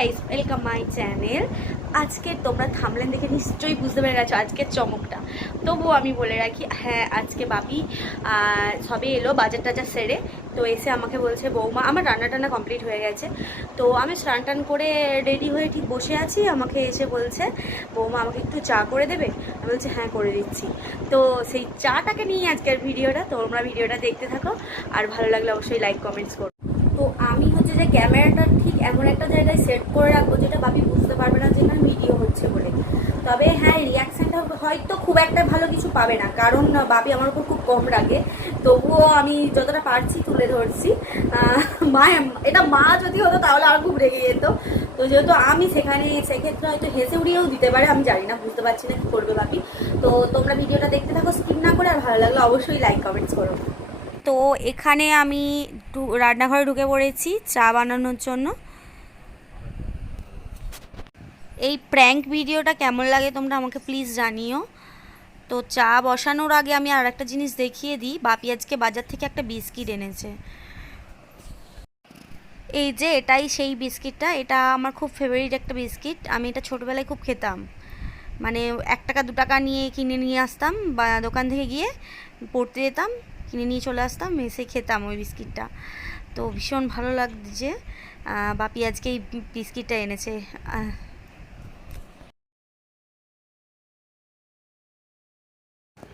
Guys, welcome my channel. আজকে তোমরা thumbnail দেখে নিশ্চয়ই বুঝতে পেরে গেছো আজকের চমকটা। তবুও আমি বলে রাখি, হ্যাঁ আজকে বাপি সবে এলো বাজার টাজার সেরে। তো এসে আমাকে বলছে, বৌমা, আমার রান্না টান্না কমপ্লিট হয়ে গেছে। তো আমি স্নান টান করে রেডি হয়ে ঠিক বসে আছি, আমাকে এসে বলছে, বৌমা আমাকে একটু চা করে দেবে? আমি বলছি হ্যাঁ করে দিচ্ছি। তো সেই চাটাকে নিয়ে আজকের ভিডিওটা, তোমরা ভিডিওটা দেখতে থাকো, আর ভালো লাগলে অবশ্যই লাইক কমেন্টস করো। তো আমি হচ্ছে যে ক্যামেরাটা ঠিক এমন একটা জায়গায় সেট করে রাখবো যেটা ভাবি বুঝতে পারবে না যে এখানে ভিডিও হচ্ছে বলে। তবে হ্যাঁ, রিয়াকশানটা হয়তো খুব একটা ভালো কিছু পাবে না, কারণ বাপি আমার উপর খুব কম রাখে। তবুও আমি যতটা পারছি তুলে ধরছি। মা যদি হতো তাহলে আর খুব রেগে যেত। তো যেহেতু আমি সেক্ষেত্রে হয়তো হেসে উড়িয়েও দিতে পারে, আমি জানি না, বুঝতে পারছি না কী করবে বাপি। তো তোমরা ভিডিওটা দেখতে থাকো স্কিপ না করে, আর ভালো লাগলে অবশ্যই লাইক কমেন্টস করো। তো এখানে আমি রান্নাঘরে ঢুকে পড়েছি চা বানানোর জন্য। এই প্র্যাঙ্ক ভিডিওটা কেমন লাগে তোমরা আমাকে প্লিজ জানিও। তো চা বসানোর আগে আমি আর একটা জিনিস দেখিয়ে দিই। বাপি আজকে বাজার থেকে একটা বিস্কিট এনেছে। এই যে এটাই সেই বিস্কিটটা, এটা আমার খুব ফেভারিট একটা বিস্কিট। আমি এটা ছোটোবেলায় খুব খেতাম, মানে 1 টাকা 2 টাকা নিয়ে কিনে নিয়ে আসতাম, বা দোকান থেকে গিয়ে পড়তে যেতাম, কিনে নিয়ে চলে আসতাম, এসে খেতাম ওই বিস্কিটটা। তো ভীষণ ভালো লাগছে বাপি আজকে এই বিস্কিটটা এনেছে।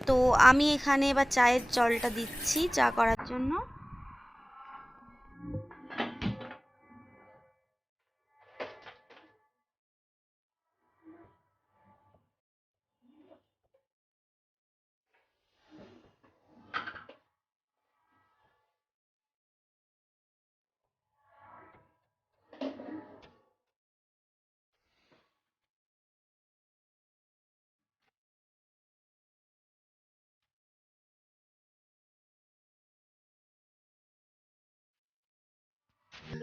তো আমি এখানে এবার চায়ের জলটা দিচ্ছি চা করার জন্য।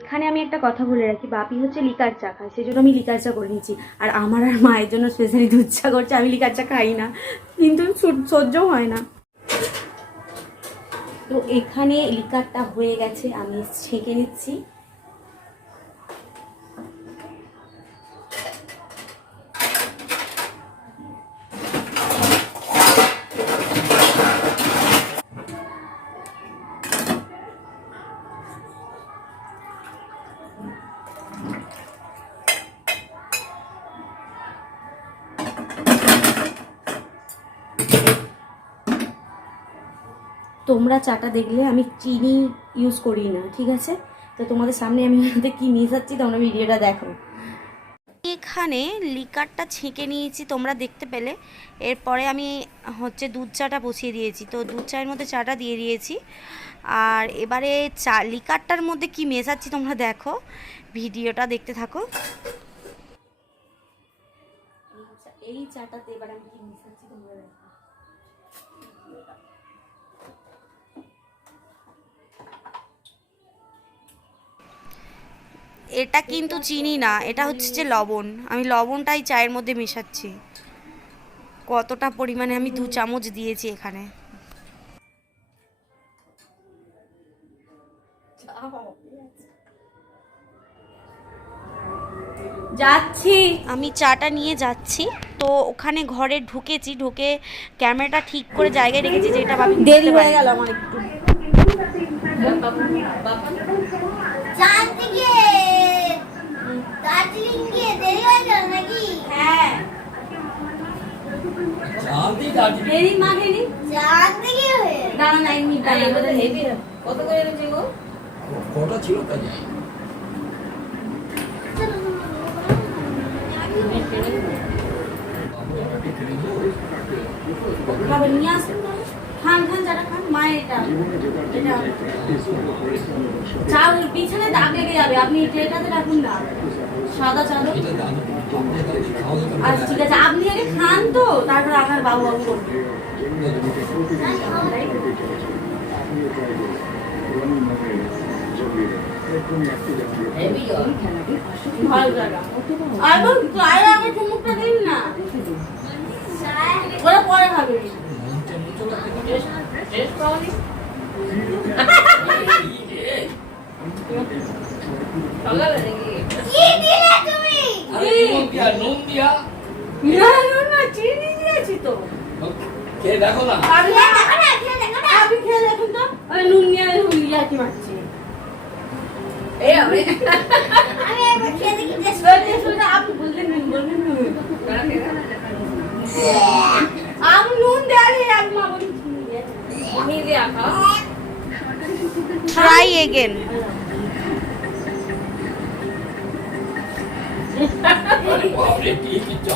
এখানে আমি একটা কথা বলে রাখি, বাপি হচ্ছে লিকার চা খায়, সেই জন্য আমি লিকার চা করে নিচ্ছি। আর আমার আর মায়ের জন্য স্পেশালি দুধ চা করছে। আমি লিকার চা খাই না, কিন্তু সহ্যও হয় না। তো এখানে লিকারটা হয়ে গেছে, আমি ছেঁকে নিচ্ছি। তোমরা চাটা দেখলে আমি চিনি ইউজ করি না, ঠিক আছে? তো তোমাদের সামনে আমি কি মিশাচ্ছি তোমরা ভিডিওটা দেখো। এখানে লিকারটা ছেঁকে নিয়েছি, তোমরা দেখতে পেলে। এরপরে আমি হচ্ছে দুধ চাটা বসিয়ে দিয়েছি। তো দুধ চায়ের মধ্যে চাটা দিয়ে দিয়েছি, আর এবারে লিকারটার মধ্যে কি মেশাচ্ছি তোমরা দেখো, ভিডিওটা দেখতে থাকো। এই চাটাতে এবার আমি কি মেশাচ্ছি তোমরা দেখো। এটা কিন্তু চিনি না, এটা হচ্ছে যে লবণ। আমি লবণটাই চায়ের মধ্যে মেশাচ্ছি। কতটা পরিমাণে আমি 2 চামচ দিয়েছি এখানে। যাচ্ছি, আমি চাটা নিয়ে যাচ্ছি। তো ওখানে ঘরে ঢুকেছি, ঢুকে ক্যামেরাটা ঠিক করে জায়গায় রেখেছি, যেটা ভাবি দেরি হয়ে গেল আমার একটু। হ্যাঁ দেরি মা দেরি দাঁড়া 9 মিনিট কত করে এনেছে গো? কটা ছিল কাজে? খাবার নিয়ে আসুন, খান খান যারা খান। মায়ের এটা চা পিছনে দাগ লেগে যাবে, আপনি এটাতে রাখুন না, সাদা চাদর। আচ্ছা ঠিক আছে, আপনি আগে খান, তো তারপর আপনার বাবু বাবু করবেন। ভালো জায়গা, আগে চুমুকটা দিন না, ওরা পরে খাবে। কি দিলে তুমি? না না না চিনি দিয়েছি তো। খেয়ে দেখো না। আমি খেয়ে দেখুন তো। আমি নুন নিয়ে হুলিয়া কি মারছি। এই আমি একবার খেয়ে দেখি আপনি বললেন নুন। আমি নুন দেয়ালি এক মা বলি চিনি দিয়া খাও। Try again. আরে বাপরে কি কি চা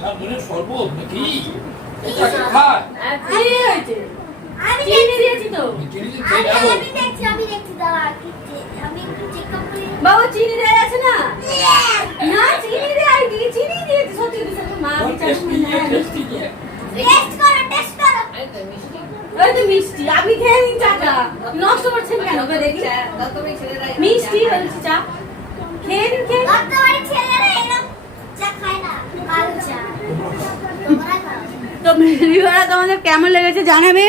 না মনে শরবত নাকি এটা খায় কি হয়েছে? আমি চিনি দিয়েছি তো। চিনি দিয়ে খেয়ে যাবো। আমি দেখছি দাঁড়া আমি একটু চেক আপ করি। বাবু চিনি দেয়া আছে না? না চিনি দেয়াই দি চিনি দিয়েছি সত্যি দিয়েছি মা বিচার টেস্টি নিয়ে টেস্টি নিয়ে টেস্ট করো টেস্ট করো। ওই তো মিষ্টি আপনি খেয়ে নিন চাটা নষ্ট করছেন কেন ওকে দেখি মিষ্টি হয়েছে চা খেয়ে নিন খেয়ে নিন। তোমার ছেলেরা এরকম চা খায় না কালো চা তোমরা খাও। তো ভিডিওটা তোমাদের কেমন লেগেছে জানাবে।